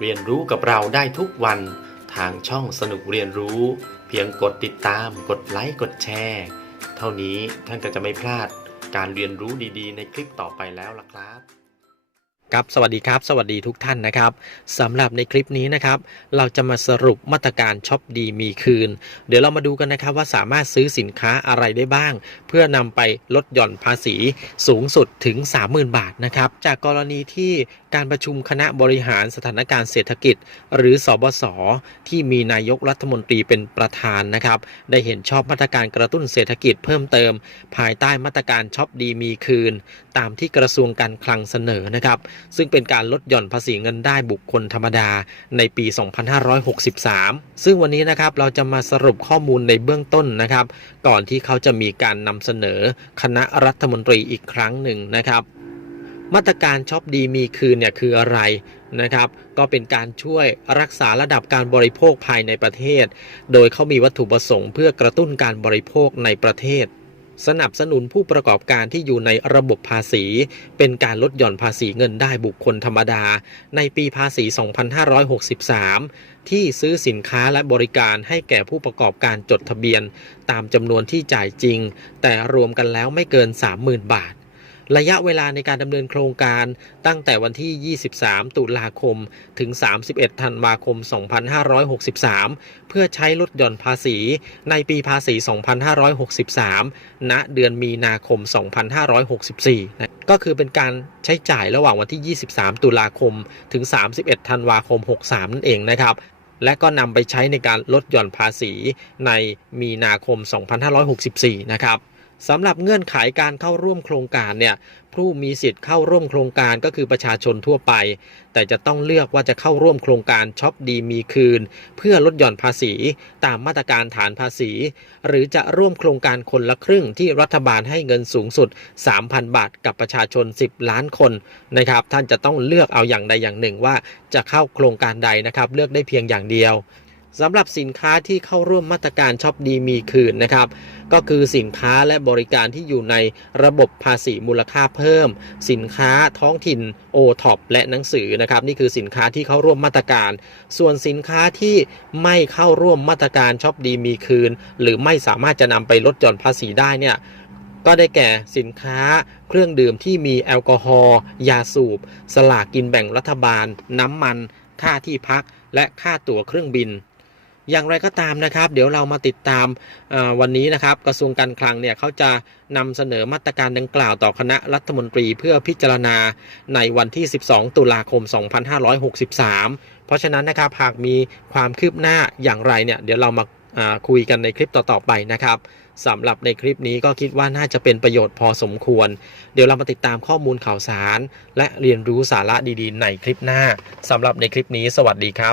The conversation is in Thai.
เรียนรู้กับเราได้ทุกวันทางช่องสนุกเรียนรู้ เพียงกดติดตาม กดไลค์กดแชร์ เท่านี้ท่านก็จะไม่พลาดการเรียนรู้ดีๆ ในคลิปต่อไปแล้วล่ะครับครับสวัสดีครับ สวัสดีทุกท่านนะครับสำหรับในคลิปนี้นะครับ เราจะมาสรุปมาตรการช็อปดีมีคืน เดี๋ยวเรามาดูกันนะครับว่าสามารถซื้อสินค้าอะไรได้บ้าง เพื่อนำไปลดหย่อนภาษีสูงสุดถึง 30,000 บาทนะครับ จากกรณีที่ การประชุมคณะบริหารสถานการณ์เศรษฐกิจ หรือสบศที่มีนายกรัฐมนตรีเป็นประธานนะครับ ได้เห็นชอบมาตรการกระตุ้นเศรษฐกิจเพิ่มเติม ภายใต้มาตรการช็อปดีมีคืน ตามที่กระทรวงการคลังเสนอนะครับ ซึ่งเป็นการลดหย่อนภาษีเงินได้บุคคลธรรมดาในปี 2563 ซึ่งวันนี้นะครับเราจะมาสรุปข้อมูลในเบื้องต้นนะครับ ก่อนที่เขาจะมีการนำเสนอคณะรัฐมนตรีอีกครั้งหนึ่งนะครับ มาตรการช็อปดีมีคืนเนี่ยคืออะไรนะครับ ก็เป็นการช่วยรักษาระดับการบริโภคภายในประเทศ โดยเขามีวัตถุประสงค์เพื่อกระตุ้นการบริโภคในประเทศ สนับสนุนผู้ประกอบการที่อยู่ในระบบภาษี เป็นการลดหย่อนภาษีเงินได้บุคคลธรรมดา ในปีภาษี 2563 ที่ซื้อสินค้าและบริการให้แก่ผู้ประกอบการจดทะเบียน ตามจำนวนที่จ่ายจริง แต่รวมกันแล้วไม่เกิน 30,000 บาท ระยะเวลาในการดำเนินโครงการตั้งแต่วันที่ 23 ตุลาคม ถึง 31 ธันวาคม 2563 เพื่อใช้ลดหย่อนภาษี ในปีภาษี 2563 ณ เดือนมีนาคม 2564นะก็คือเป็นการใช้จ่ายระหว่างวันที่ 23 ตุลาคม ถึง 31 ธันวาคม 63 นั่นเองนะครับและก็นำไปใช้ในการลดหย่อนภาษีในมีนาคม 2564 นะครับ สำหรับเงื่อนไขการเข้าร่วมโครงการเนี่ยผู้มีสิทธิ์เข้าร่วมโครงการก็คือประชาชนทั่วไป แต่จะต้องเลือกว่าจะเข้าร่วมโครงการช็อปดีมีคืน เพื่อลดหย่อนภาษีตามมาตรการฐานภาษี หรือจะร่วมโครงการคนละครึ่งที่รัฐบาลให้เงินสูงสุด 3,000 บาทกับประชาชน 10 ล้านคนนะครับท่านจะต้องเลือกเอาอย่างใดอย่างหนึ่งว่าจะเข้าโครงการใดนะครับเลือกได้เพียงอย่างเดียว สำหรับสินค้าที่เข้าร่วมมาตรการช็อปดีมีคืนนะครับ ก็คือสินค้าและบริการที่อยู่ในระบบภาษีมูลค่าเพิ่ม สินค้าท้องถิ่นโอท็อปและหนังสือนะครับ นี่คือสินค้าที่เข้าร่วมมาตรการ ส่วนสินค้าที่ไม่เข้าร่วมมาตรการช็อปดีมีคืน หรือไม่สามารถจะนำไปลดหย่อนภาษีได้เนี่ยก็ได้แก่สินค้าเครื่องดื่มที่มีแอลกอฮอล์ยาสูบ สลากกินแบ่งรัฐบาล น้ำมัน ค่าที่พัก และค่าตั๋วเครื่องบิน อย่างไรก็ตามนะครับ เดี๋ยวเรามาติดตามวันนี้นะครับ กระทรวงการคลังเนี่ยเขาจะนำเสนอมาตรการดังกล่าวต่อคณะรัฐมนตรีเพื่อพิจารณาในวันที่ 12 ตุลาคม 2563 เพราะฉะนั้นนะครับหากมีความคืบหน้าอย่างไรเนี่ยเดี๋ยวเรามาอ่าคุยกันในคลิปต่อๆไปนะครับสำหรับในคลิปนี้ก็คิดว่าน่าจะเป็นประโยชน์พอสมควร เดี๋ยวเรามาติดตามข้อมูลข่าวสาร และเรียนรู้สาระดีๆ ในคลิปหน้าสำหรับในคลิปนี้ สวัสดีครับ